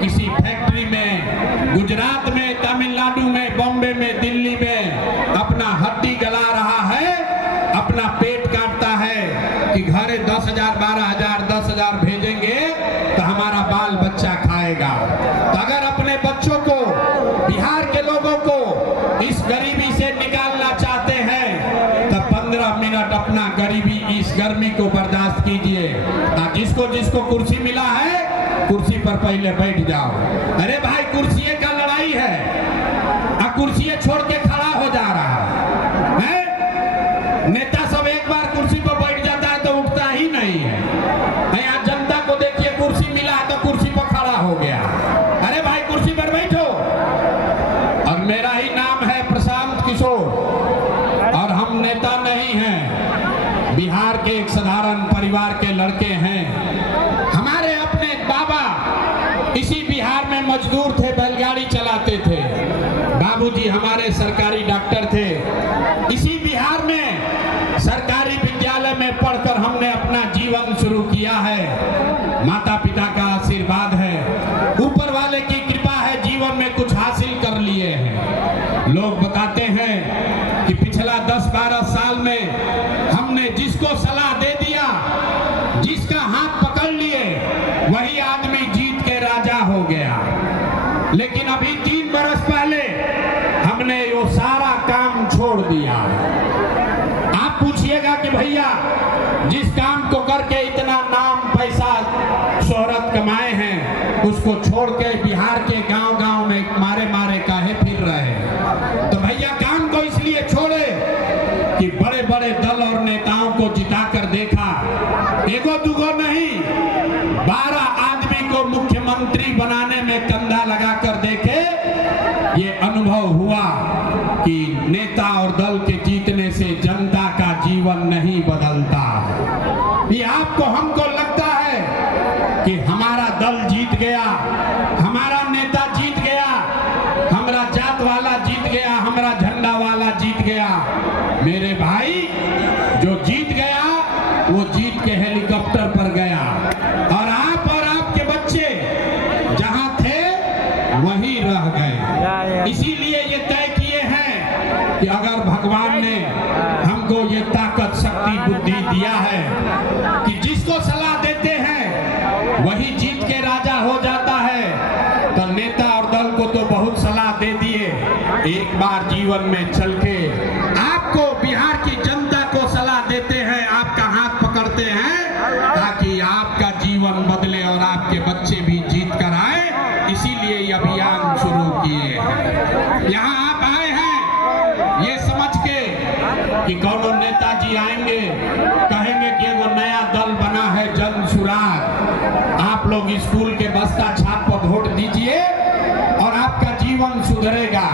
किसी फैक्ट्री में, गुजरात में, तमिलनाडु में, बॉम्बे में, दिल्ली में अपना हड्डी गला रहा है, अपना पेट काटता है कि घरे 10,000, 12,000, 10,000 भेजेंगे तो हमारा बाल बच्चा खाएगा। तो अगर अपने बच्चों को, बिहार के लोगों को इस गरीबी से निकालना चाहते हैं तो 15 मिनट अपना गरीबी, इस गर्मी को बर्दाश्त कीजिए। जिसको जिसको कुर्सी मिला है, कुर्सी पर पहले बैठ जाओ। अरे भाई, कुर्सी का लड़ाई है, कुर्सी छोड़ के खड़ा हो जा रहा है। नेता सब एक बार कुर्सी पर बैठ जाता है तो उठता ही नहीं है। यहाँ जनता को देखिए, कुर्सी मिला है तो कुर्सी पर खड़ा हो गया। अरे भाई, कुर्सी पर बैठो। और मेरा ही नाम है प्रशांत किशोर और हम नेता नहीं हैं, बिहार के एक साधारण परिवार के लड़के हैं। हमारे अपने बाबा इसी बिहार में मजदूर थे, बैलगाड़ी चलाते थे। बाबूजी हमारे सरकारी डॉक्टर थे। इसी बिहार में सरकारी विद्यालय में पढ़कर हमने अपना जीवन शुरू किया है। माता पिता का आशीर्वाद है, ऊपर वाले की कृपा है, जीवन में कुछ हासिल कर लिए हैं। लोग बताते हैं कि पिछला 10-12 साल में हमने जिसको सलाह दे दिया, जिसका हाथ पकड़ लिए, वही आदमी जीत के राजा हो गया। लेकिन अभी 3 बरस पहले हमने वो सारा काम छोड़ दिया। आप पूछिएगा कि भैया, जिस काम को करके इतना नाम, पैसा, शोहरत कमाए हैं, उसको छोड़ के बिहार के गांव-गांव में मारे मारे काहे फिर रहे? तो भैया, काम को इसलिए छोड़े कि बड़े बड़े दल और नेताओं को जिताकर देखा, एगो दुगो नहीं, 12 आदमी को मुख्यमंत्री बनाने में कंधा लगाकर देखे। ये अनुभव हुआ कि नेता और दल के जीतने से जनता का जीवन नहीं बदलता। ये आपको, हमको लगता है कि हमारा दल जीत गया, हमारा नेता जीत गया, हमारा जात वाला जीत गया, हमारा झंडा वाला जीत गया। मेरे भाई, जो जीत गया वो जीत के हेलीकॉप्टर पर गया और आप और आपके बच्चे जहां थे वहीं रह गए। इसीलिए ये तय किए हैं कि अगर भगवान ने हमको ये ताकत, शक्ति, बुद्धि दिया है कि जिसको सलाह देते हैं वही जीत के राजा हो जाता है, तो नेता और दल को तो बहुत सलाह दे दिए। एक बार जीवन में चल के आपको, बिहार की जनता को सलाह देते हैं, आपका हाथ पकड़ते हैं ताकि आपका जीवन बदले और आपके बच्चे भी जीत कर आए। इसीलिए ये अभियान शुरू किए हैं। यहाँ आप आए हैं ये समझ के कि कौन नेताजी आएंगे, कहेंगे कि वो नया दल बना है जन सुराग, आप लोग स्कूल के बस्ता छाप पर वोट दीजिए और आपका जीवन सुधरेगा।